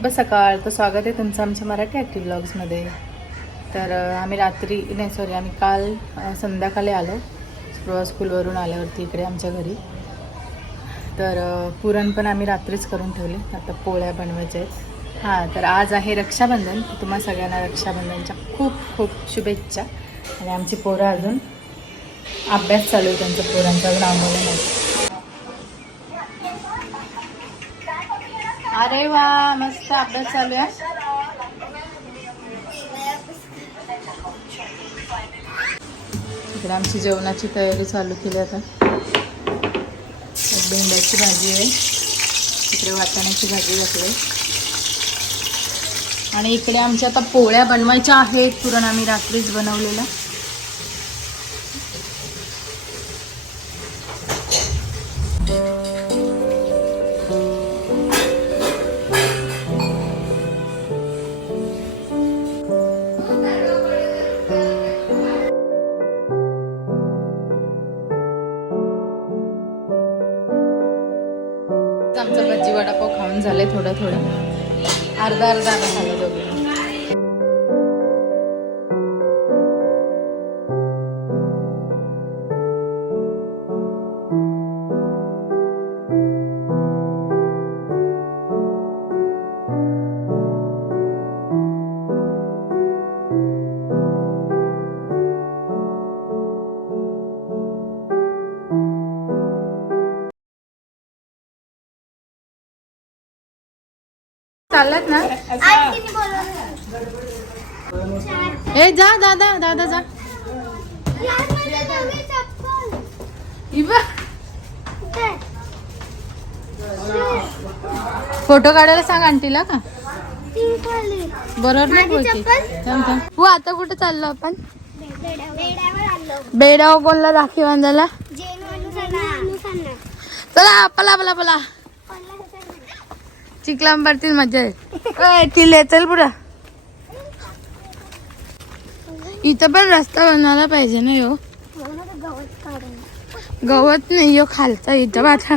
शुभ सकाळ. तर स्वागत आहे तुमचं आमच्या मराठी ॲक्टिव्ह ब्लॉग्समध्ये तर आम्ही रात्री नाही सॉरी आम्ही काल संध्याकाळी आलो. स्कूलवरून आल्यावरती इकडे आमच्या घरी. तर पुरण पण आम्ही रात्रीच करून ठेवले. आता पोळ्या बनवायच्या आहेत. हां तर आज आहे रक्षाबंधन. तुम्हा सगळ्यांना रक्षाबंधनच्या खूप खूप शुभेच्छा. आणि आमची पोरं अजून अभ्यास चालू आहे त्यांच्या पोरांचा. अजून आंदोलन आहे अरे वा मस्त अभ्यास चालू आहे. इकडे आमची जेवणाची तयारी चालू केली आता. भेंड्याची भाजी आहे. इकडे वाटाण्याची भाजी घातली आणि इकडे आमच्या आता पोळ्या बनवायच्या आहेत. पुरण आम्ही रात्रीच बनवलेला आमचं भजी वडापाव खाऊन झाले थोडं थोडं. अर्धा अर्धा आम्ही खाल्लं चालत ना? ए जा दादा दादा जा. फोटो काढायला सांग आंटीला का? बरोबर नाही हो आता कुठे चाललो आपण? बेडाव कोणला राखी बांधायला? चला पला पला पला. चिखलांवरती मजा आहे किल्ले चल पुढं. इथं पण रस्ता बनवायला पाहिजे ना यो. गवत नाही यो खालचा इथं पाठा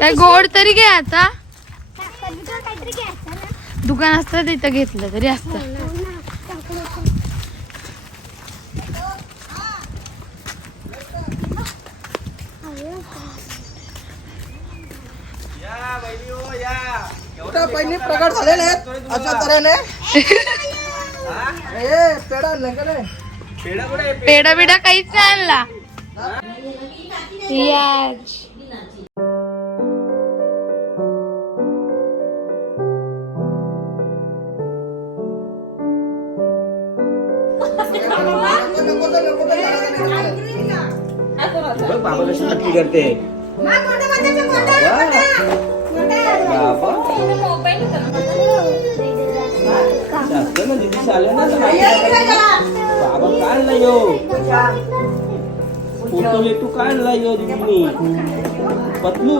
काय गोड तरी घे आता. दुकान असतं तिथं घेतलं तरी असतं कुठं पहिली प्रकट झालेले आहेत अशा तऱ्हेने? ए पेडा आणलाय का नाही? पेडा बिडा काहीच नाही आणला. याच. बाबा कशी नक्की करते. बाबा बाबा जास्त ना दिदी चालेल ना बाबा काय आणला यो फोटो बिटू काय आणला यो दिदीनी पतलू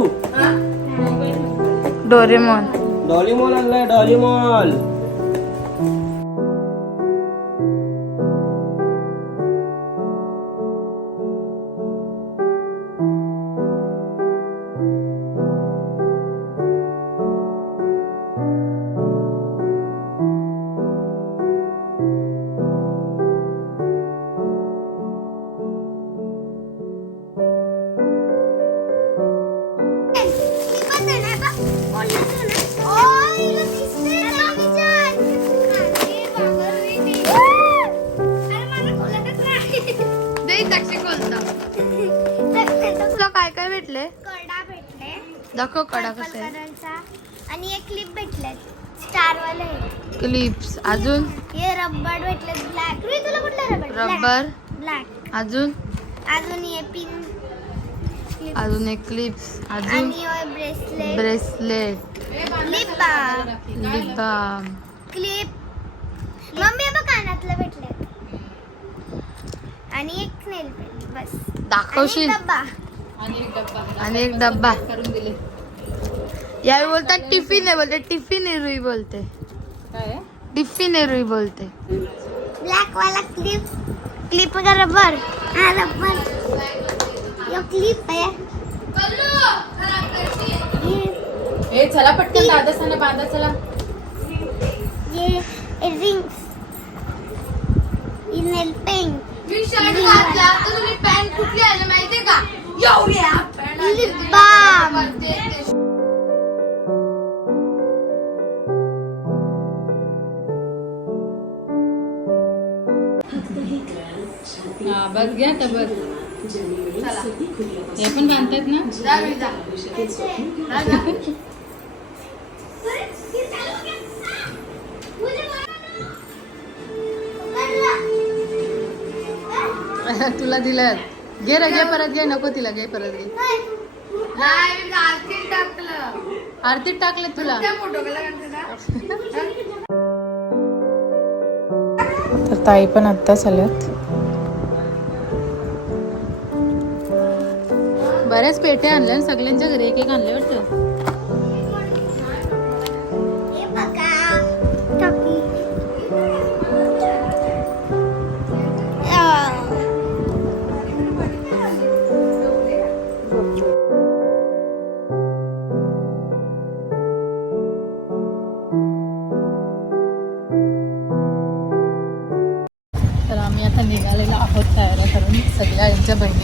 डोरेमॉन डॉली मॉल तुला काय काय भेटले कडा भेटले दाखव कडा कसं आणि एक क्लिप भेटले स्टार वाले क्लिप्स अजून? हे रबर भेटले ब्लॅक तुला कुठला रबर? रबर ब्लॅक अजून? अजून हे पिन अजून एक क्लिप्स अजून bracelet bracelet lip balm lip balm clip mummy कानातलं भेटले आणि एक नेल पेंट बस. दाखवशील. आणि डब्बा. आणि एक डब्बा. यावेळी बोलतात टिफिन आहे बोलते टिफिन आहे रुई बोलते. टिफिन आहे रुई बोलते. ब्लॅक वाला क्लिप क्लिप का रबर. हा रबर. यो क्लिप आहे ये ए चला पटकन दादा सणा बांधा चला। ये रिंग्स ये नेल पेंट मी शर्ट घातला तर तुम्ही पॅन्ट कुठली आली माहितीये का? एवढ्या लिप बाम बस घ्या तर बस. हे पण बांधतात ना? तुला दिलं. घे रे घे परत घे. नको तिला घे परत घे. नाही मी आरती टाकलं आरतीत टाकले तुला. तर ताई पण आत्ताच आल्यात. बऱ्याच पेटे आणल्या सगळ्यांच्या घरी एक एक आणले वाटतं.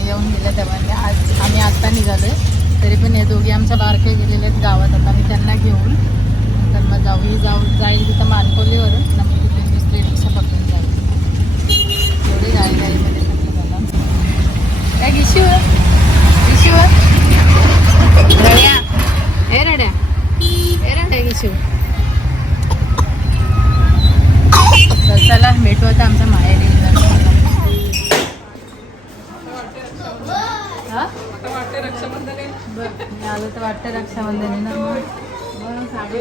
येऊन गेलं तेव्हा आज आम्ही आत्ता निघालोय. तरी पण हे दोघी आमच्या बारके गेलेले आहेत गावात. आता मी त्यांना घेऊन तर मग जाऊ जाऊ जाईल तिथं मानकोलीवरून. ना मी तिथे म्हणजे दुसरी रिक्षा पकडून जाईल एवढी गाडी गाडीमध्ये म्हटलं काय गिशू? गिशू? रड्या. हे रड्या. हे रड्या गिशू. तर चला भेटू आता आमच्या माहेरी हा? बरं, मी आलो तर वाटतं रक्षाबंधन ना. साडी.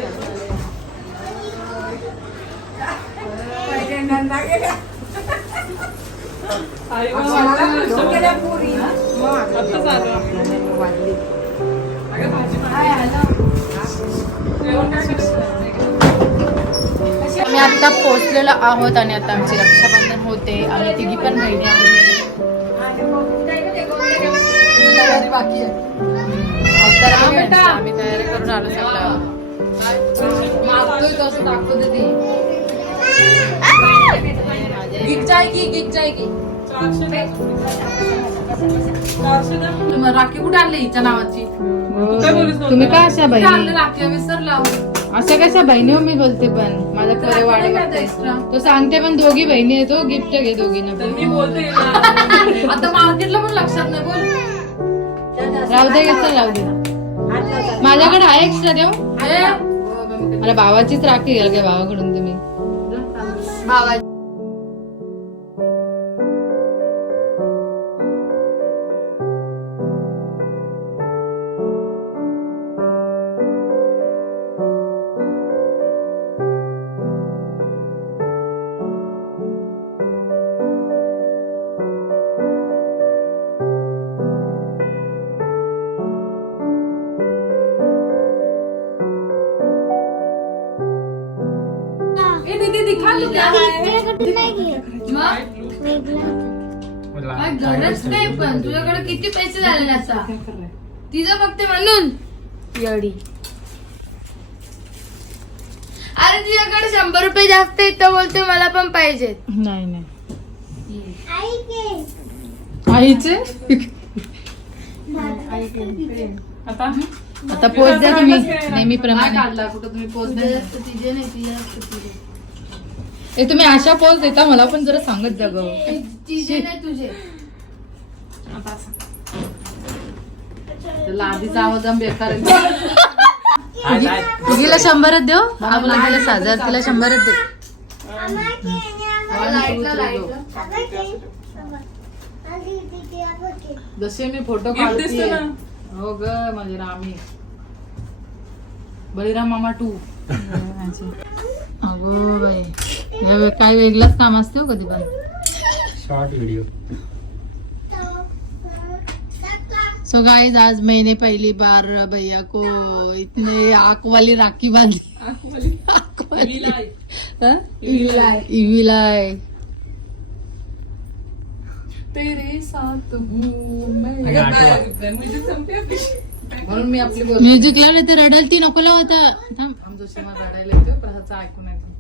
आम्ही आता पोहोचलेलो आहोत आणि आता आमची रक्षाबंधन होते. आम्ही तिघी पण बहिणी आहोत. बाकी आहे. अवतार बघा यांची. आम्ही तयारी करून आलो सगळं. मागतोय तसं दाखवते ती. गिक जायगी गिक जायगी तुम्ही राखी कुठे आणली हिच्या नावाची? तुम्ही का अशा बहिणी राखी? विसरला अशा कशा बहिणी हो मी बोलते पण? माझा पुरे वाढ तो सांगते पण दोघी बहिणी आहे तो गिफ्ट घे दोघींना आता मार्केटला पण लक्षात नाही बोल. राहू दे घेतलं राहू दे. माझ्याकडे आहे एक्स्ट्रा देऊ? मला भावाचीच राखी घ्याल काय भावाकडून तुम्ही भावा मग गरज नाही पण तुझ्याकडे किती पैसे झाले आता तिचं फक्त म्हणून येडी अरे तिच्याकडे शंभर रुपये जास्त आहेत तर बोलते मला पण पाहिजेत नाही नाही आईचे आता पोच द्या तुम्ही नेहमीप्रमाणे काढला कुठं तुम्ही तुझे जास्त तिचे नाही जास्त तिचे ए तुम्ही अशा पोच देता मला पण जरा सांगत जा गं. तिचे नाही तुझे लादीचा आवाज बेकार. तिला शंभरच देऊ आपला तिला सहा हजार तिला शंभरच दे जसे मी फोटो काढते हो ग माझे रामी बळीराम मामा टू. अगो बाई या काय वेगळंच काम असते हो कधी पण. शॉर्ट व्हिडिओ सो गाइस आज मैंने पहली बार भैया को इतने आँख वाली राखी बांधी. आँख वाली हाँ? इविल तेरे साथ हूँ मैं. म्हणून मी आपली बोल म्युझिक लावलं तर रडल ती नको होता थांब. आमचं सीमा रडायला येतो प्रसादचं ऐकून ऐकून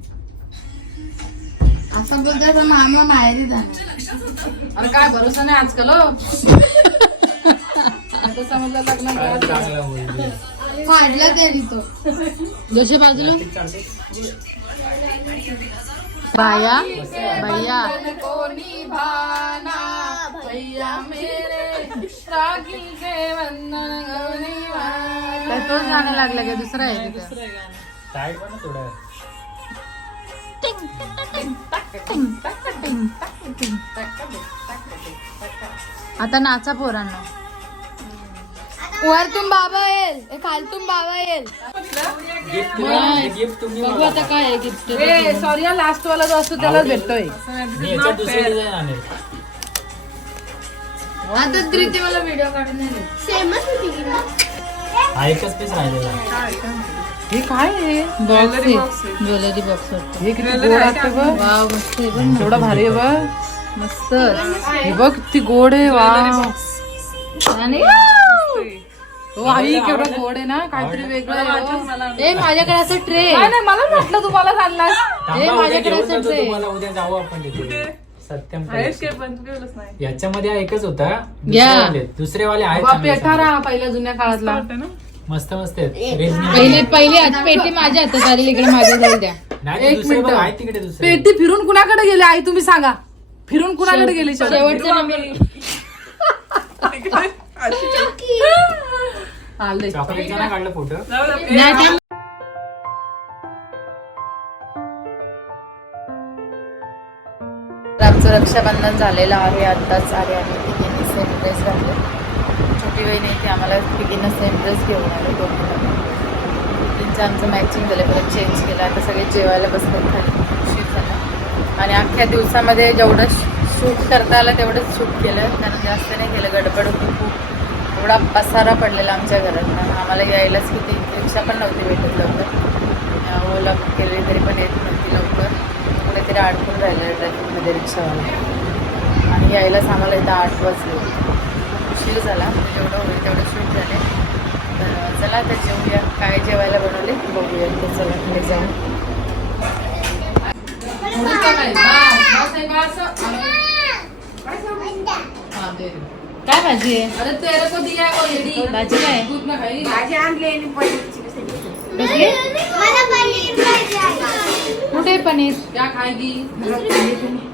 असं बोलतात मामा माहेरी जाणार. अरे काय भरोसा नाही आजकाल हो. आता समजलं लग्न काय करायचं. चांगला होईल. फाडला गेली तो. जसे बाजूला. बाया. भैया कोणी भाना भैया मेरे राखी के बंधन गौरी वाला. तर तोच गाणं लागलं का दुसरं आहे तिथं साईड पण थोडं आता नाचा पोरांना वरतून बाबा येईल ए, खालतून बाबा येईल गिफ्ट तुम्ही गिफ्ट तुम्ही बघू मला. आता काय आहे गिफ्ट ए सॉरी लास्ट वाला जो असतो त्यालाच भेटतोय मी याच्यात दुसरी डिझाईन आणेल आता मला व्हिडिओ काढून नाही देत. सेमच होती की ना? हा एकच पीस राहिलेला हे काय आहे? बॉक्स ज्वेलरी बॉक्स वाटतं हे किती गोड असतं बघ. वाव मस्त आहे पण एवढा भारी आहे बघ. मस्त. हे बघ किती गोड आहे. वा आणि? हो आई केवढं गोड आहे ना. काहीतरी वेगळं आहे हो. ए माझ्याकडे असं ट्रे. नाही मला म्हटलं तुम्हाला थांबा, उद्या माझ्याकडे असं. तुम्हाला उद्या जाऊ आपण तिथे. सत्यम कलेक्शन. याच्यामध्ये हा एकच होता घ्या. दुसरेवाले- आहेत बाप चांगले पहिल्या जुन्या काळातला. मस्त मस्त आहेत Reasonable. पहिले पहिली हात पेटी माझ्या हातात आली इकडे माझ्या जाऊ द्या नाही ते एक दुसरे मिनिटं. आहेत तिकडे दुसरे पेटी फिरून कुणाकडे गेली आई तुम्ही सांगा फिरून कुणाकडे गेली शेवटी? शेवटचा नंबर आले चॉकलेटचा काढला फोटो नाही. आमचं रक्षाबंधन झालेलं आहे आत्ताच आले आणि तिघींनी सेम ड्रेस घातले. छोटी बहिणी की आम्हाला तिघींना सेम ड्रेस घेऊन आले दोघींना. तिचं आमचं मॅचिंग झालं परत चेंज केलं. आता सगळे जेवायला बसतात खाली. उशीर झाला. आणि अख्ख्या दिवसामध्ये जेवढं शूट करता आलं तेवढंच शूट केलं. कारण जास्त नाही केलं गडबड होती खूप. एवढा पसारा पडलेला आमच्या घरात. आम्हाला यायलाच किती रिक्षा पण नव्हती भेटत लवकर. ओला केली तरी पण येत नव्हती लवकर. कुठेतरी अडकून राहिलं ट्रॅफिकमध्ये रिक्षावाला. आणि यायलाच आम्हाला इथं आठ वाजले. उशीर झाला. जेवढं होईल तेवढं शूट झाले. तर चला आता जेवूया. काय जेवायला बनवले बघूया. तर चला पुढे जाऊ. हा, दे दे. काय भाजी आहे? अरे तेरे को दिया है already. भाजी काय ना खाई कसली? मला पनीर पाहिजे आहे. कुठे पनीर? क्या खाएगी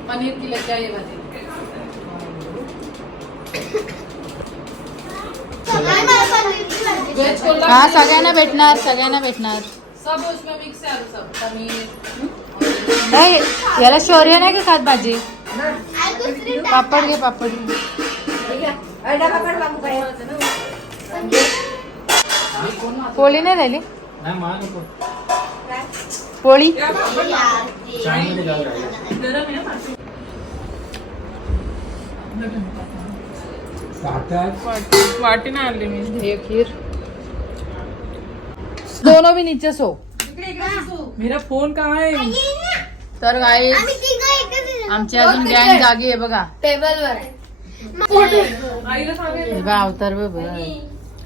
पनीर पाहिजे. वेज कोल्हा हा सगळ्यांना भेटणार सगळ्यांना भेटणार. सब उसमें मिक्स है सब. पनीर. नाही याला शौर्य नाही का खात भाजी? पापड घे पापड घे. पोळी नाही राहिली? नाही पोळी जाऊ राहिले ये खीर दोनों भी नीचे सो मेरा फोन कहाँ है तर गाई. आमची अजून गँग जागी आहे बघा टेबलवर हे बघा अवतार बघ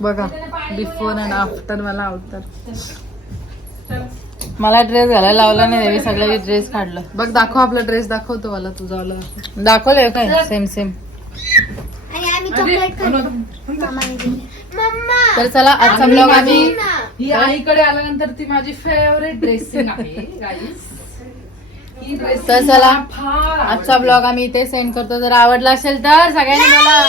बघा. बिफोर अँड आफ्टर मला अवतार. मला ड्रेस घालायला लावला नाही देवी सगळ्यांनी ड्रेस काढलं. बघ दाखव आपला ड्रेस दाखवतो मला तुझा वाला. दाखवलंय काय? सेम सेम तर चला आजचा ब्लॉग आम्ही ही आईकडे आल्यानंतर ती माझी फेवरेट ड्रेसिंग आहे. ही तर चला आजचा ब्लॉग आम्ही इथे सेंड करतो. जर आवडला असेल तर सगळ्यांनी मला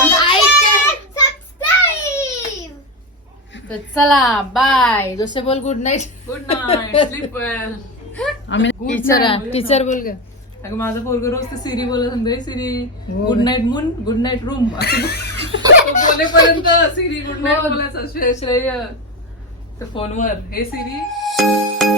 तर चला बाय जोसे बोल good night good night sleep well आम्ही टीचर टीचर बोल ग. अगं माझं पोरग रोज ते सिरी बोलत सांगते सिरी हो good night moon good night room असं बोलेपर्यंत सिरी गुड नाईट बोलायचं. श्रेय श्रेय. फोनवर. हे सिरी